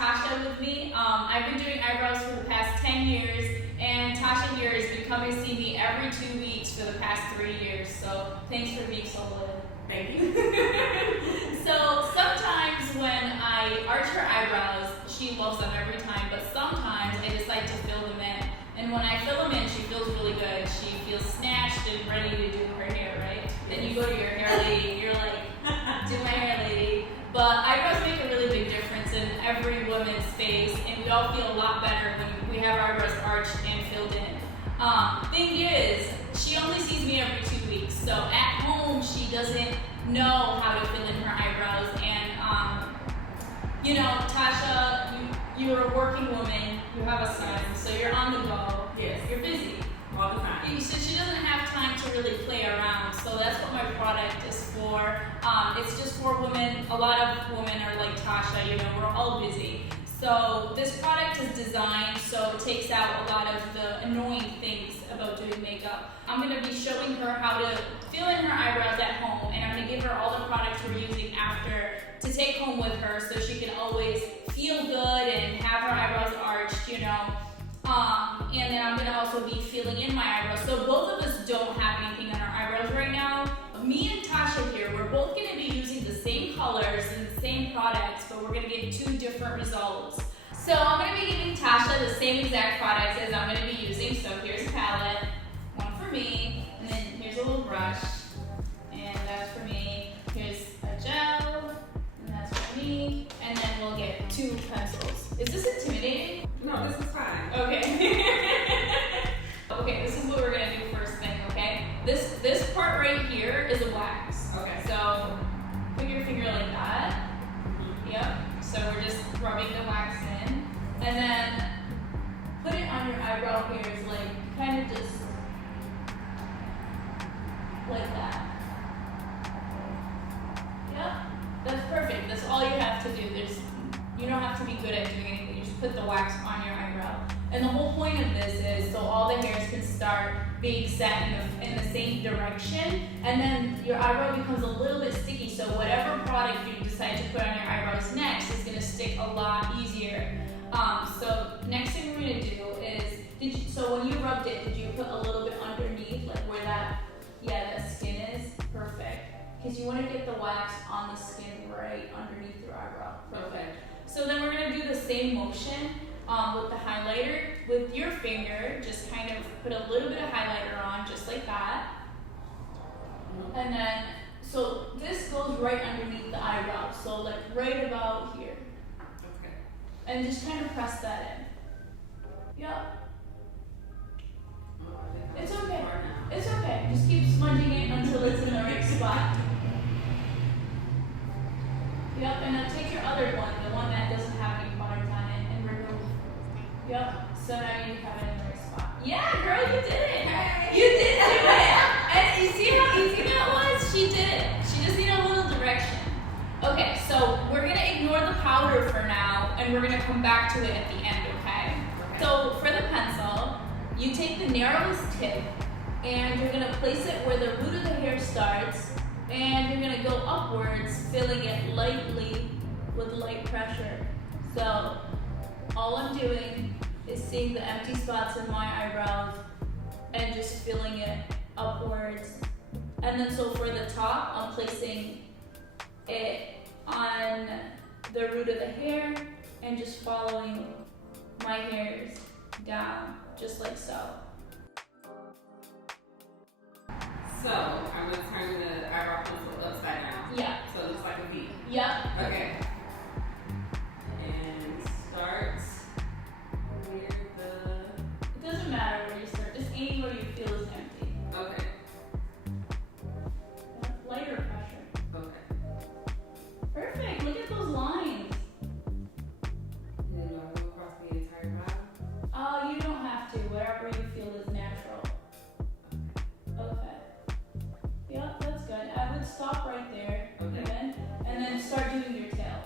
Tasha with me. I've been doing eyebrows for the past 10 years, and Tasha here has been coming to see me every 2 weeks for the past 3 years. So thanks for being so loyal. Thank you. So sometimes when I arch her eyebrows, she loves them every time, but sometimes I decide to fill them in. And when I fill them in, she feels really good. She feels snatched and ready to do her hair, right? Then you go to your hair lady, and you're like, do my hair lady. But eyebrows make a really big difference in every woman's face, and we all feel a lot better when we have our eyebrows arched and filled in. Thing is, she only sees me every 2 weeks, so at home she doesn't know how to fill in her eyebrows. And you know, Tasha, you're a working woman, you have a son, so you're on the go. Yes. You're busy. All the time. So she doesn't have time to really play around, so that's what my product is for. It's just for women. A lot of women are like Tasha, you know, we're all busy. So this product is designed so it takes out a lot of the annoying things about doing makeup. I'm going to be showing her how to fill in her eyebrows at home, and I'm going to give her all the products we're using after to take home with her so she can always feel good and have her eyebrows arched, you know. And then I'm going to also be filling in my eyebrows. So both of us don't have anything on our eyebrows right now. Me and Tasha here, we're both going to be using the same colors and the same products, but we're going to get 2 different results. So I'm going to be giving Tasha the same exact products as I'm going to be using. So here's a palette, one for me, and then here's a little brush, and that's for me. Here's a gel, and that's for me, and then we'll get 2 pencils. Is this intimidating? No, this is fine. Okay. Okay, this is what we're gonna do first thing, okay? This part right here is a wax. Okay. So put your finger like that. Yep. So we're just rubbing the wax in. And then put it on your eyebrow hairs, like kind of just like that. Yep. That's perfect. That's all you have to do. You don't have to be good at doing anything. You just put the wax on your eyebrow. And the whole point of this is so all the hairs can start being set in the same direction, and then your eyebrow becomes a little bit sticky, so whatever product you decide to put on your eyebrows next is going to stick a lot easier. So next thing we're going to do is, so when you rubbed it, did you put a little bit underneath, like where that skin is? Perfect. Because you want to get the wax on the skin right underneath your eyebrow. Perfect. So then we're going to do the same motion with the highlighter. With your finger, just kind of put a little bit of highlighter on, just like that. And then, so this goes right underneath the eyebrow, so like right about here. Okay. And just kind of press that in. Yep. It's okay. It's okay. Just keep smudging it until it's in the right spot. Yep, and then take your other one, the one that doesn't have any products on it, and remove. Yep, so now you have it in the right spot. Yeah, girl, you did it. You did do it. And you see how easy that was? She did it. She just needed a little direction. Okay, so we're going to ignore the powder for now, and we're going to come back to it at the end, okay? So for the pencil, you take the narrowest tip, and you're going to place it where the root of the hair starts, and you're going to go upwards, filling it lightly with light pressure. So all I'm doing is seeing the empty spots in my eyebrows and just filling it upwards. And then so for the top, I'm placing it on the root of the hair and just following my hairs down, just like so. So I'm going to turn the eyebrow pencil upside down. Yeah. So it looks like a V. Yep. Okay. And start near the... It doesn't matter where you start, just anywhere you feel is empty. Okay. Lighter pressure. Okay. Perfect, look at those lines. And then I'll go across the entire bottom. You don't have to, whatever you feel is natural. Okay. Yep, that's good. I would stop right there. Okay. And then start doing your tail.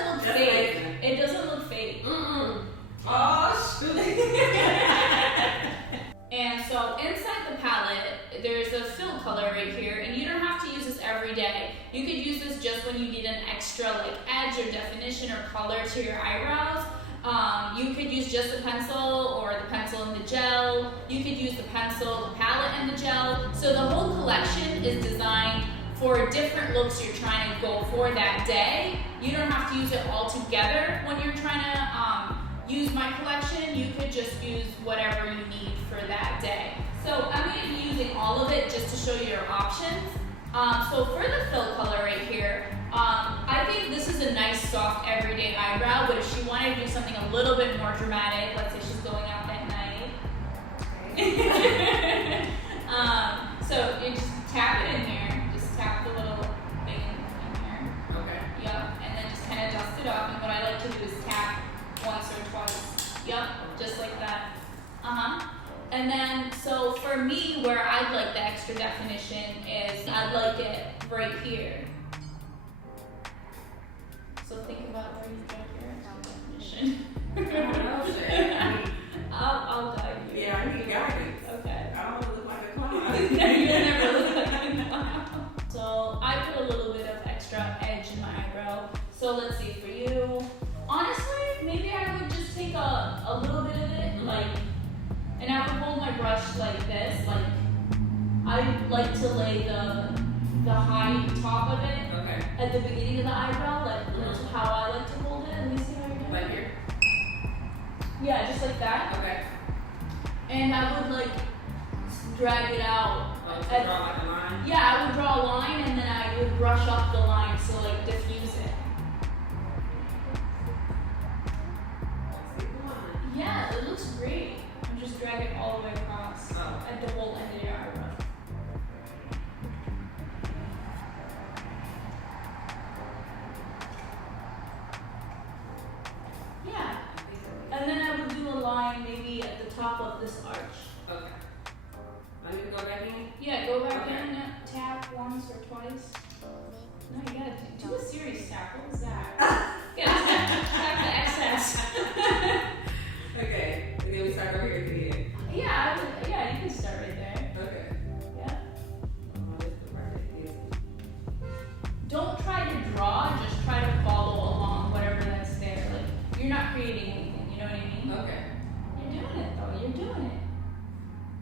doesn't look That's fake. amazing. It doesn't look fake. Oh, shoot. And so inside the palette, there's a fill color right here, and you don't have to use this every day. You could use this just when you need an extra like edge or definition or color to your eyebrows. You could use just the pencil or the pencil and the gel. You could use the pencil, the palette, and the gel. So the whole collection is designed for different looks you're trying to go for that day. You don't have to use it all together when you're trying to use my collection. You could just use whatever you need for that day. So I'm going to be using all of it just to show you your options. So for the fill color right here, I think this is a nice soft everyday eyebrow, but if she wanted to do something a little bit more dramatic, let's say she's going out at night. So you just tap it in here, just tap the little thing in here. Okay. Yep, and then just kind of dust it up, and what I like to do is tap once or twice. Yep, just like that. And then, so for me, where I'd like the extra definition is, I'd like it right here. So think about where you get your extra definition. I don't know, Shay. I mean, I'll guide you. yeah, I need guidance. Okay. I don't want to look like a clown. No, you never look like a clown. So I put a little bit of extra edge in my eyebrow. So let's see, for you, honestly, maybe I would just take a little bit of it, like, and I would hold my brush like this, like, I like to lay the high top of it Okay. at the beginning of the eyebrow, like, that's how I like to hold it. Let me see how you're doing. Like here? Yeah, just like that. Okay. And I would, like, drag it out. Oh, so draw like a line? Yeah, I would draw a line and then I would brush up the line to like diffuse it. Let's see the line. Yeah, it looks great. And just drag it all the way across Oh. at the whole end of your eyebrow. Yeah, and then I would do a line maybe at the top of this arch. Okay. I need to go back in? Yeah, go back Okay. in, tap once or twice. No, you gotta do a serious tap. What was that? You gotta tap the excess. Okay. And then we start over here at the end. Yeah, yeah, you can start right there. Okay. Yeah. Oh, this is the part that is. Don't try to draw, just try to follow along whatever that's there. Like, you're not creating anything, you know what I mean? Okay. You're doing it though, you're doing it.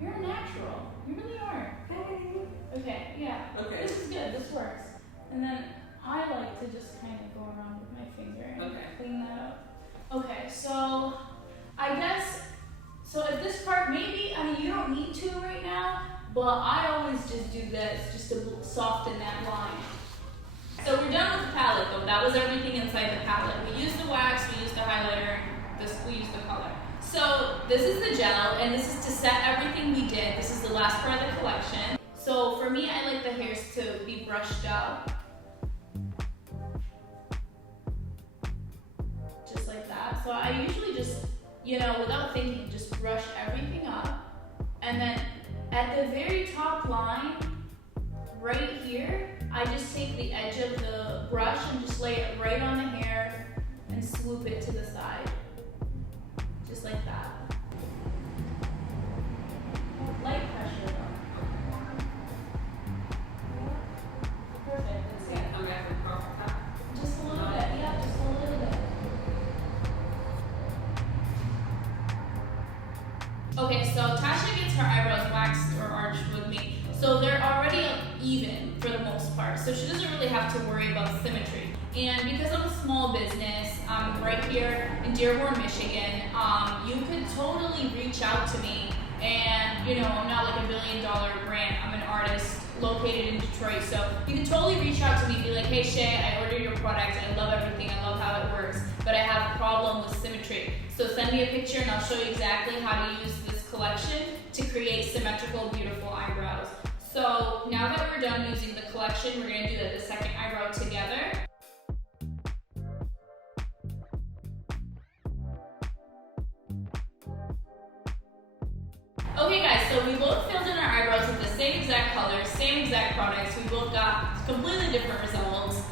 You're a natural. You really are. Okay, yeah. Okay. This is good, this works. And then I like to just kind of go around with my finger and Okay. clean that up. Okay, so I guess, so at this part, maybe, I mean, you don't need to right now, but I always just do this just to soften that line. So we're done with the palette though. That was everything inside the palette. We used the wax, we used the highlighter, we used the color. So this is the gel, and this is to set everything we did. This is the last part of the collection. So for me, I like the hairs to be brushed up. Just like that. So I usually just, you know, without thinking, just brush everything up. And then at the very top line, right here, I just take the edge of the brush and just lay it right on the hair and swoop it to the side. Just like that. Light pressure though. Perfect, that's it. Come back and cross the top. Just a little bit, yeah, just a little bit. Okay, so Tasha gets her eyebrows waxed or arched with me. So they're already even for the most part. So she doesn't really have to worry about symmetry. And because I'm a small business, I'm right here in Dearborn, Michigan, you could totally reach out to me. And, you know, I'm not like $1 billion brand. I'm an artist located in Detroit. So you can totally reach out to me and be like, hey Shay, I ordered your product. I love everything. I love how it works. But I have a problem with symmetry. So send me a picture and I'll show you exactly how to use this collection to create symmetrical, beautiful eyebrows. So now that we're done using the collection, we're gonna do the second eyebrow together. Okay guys, so we both filled in our eyebrows with the same exact color, same exact products. We both got completely different results.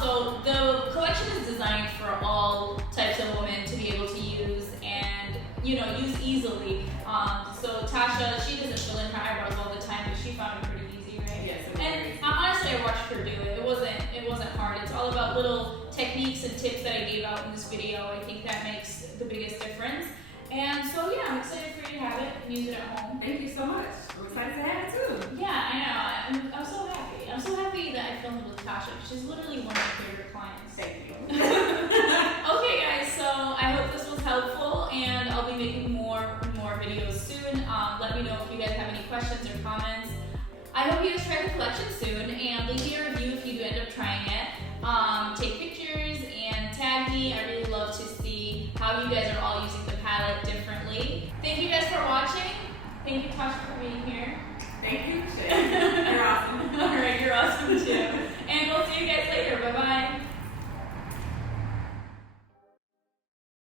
So the collection is designed for all types of women to be able to use and use easily. So Tasha, she doesn't fill in her eyebrows all the time, but she found it pretty easy, right? Yes. And honestly, I watched her do it. It wasn't hard. It's all about little techniques and tips that I gave out in this video. I think that makes the biggest difference. And so yeah, I'm excited for you to have it and use it at home. Thank you so much. I'm excited to have it too. Yeah, I know. I'm so happy. I'm so happy that I filmed with Tasha. She's literally one of my favorite clients. Thank you. Okay, guys. So I hope this was helpful, and I'll be making more videos soon. Let me know if you guys have any questions or comments. I hope you guys try the collection soon, and leave me a review if you do end up trying it. Take pictures and tag me. I really love to see how you guys are all using the palette differently. Thank you guys for watching. Thank you, Tasha, for being here. Thank you, Shay. You're awesome. All right, you're awesome too. And we'll see you guys later. Bye-bye.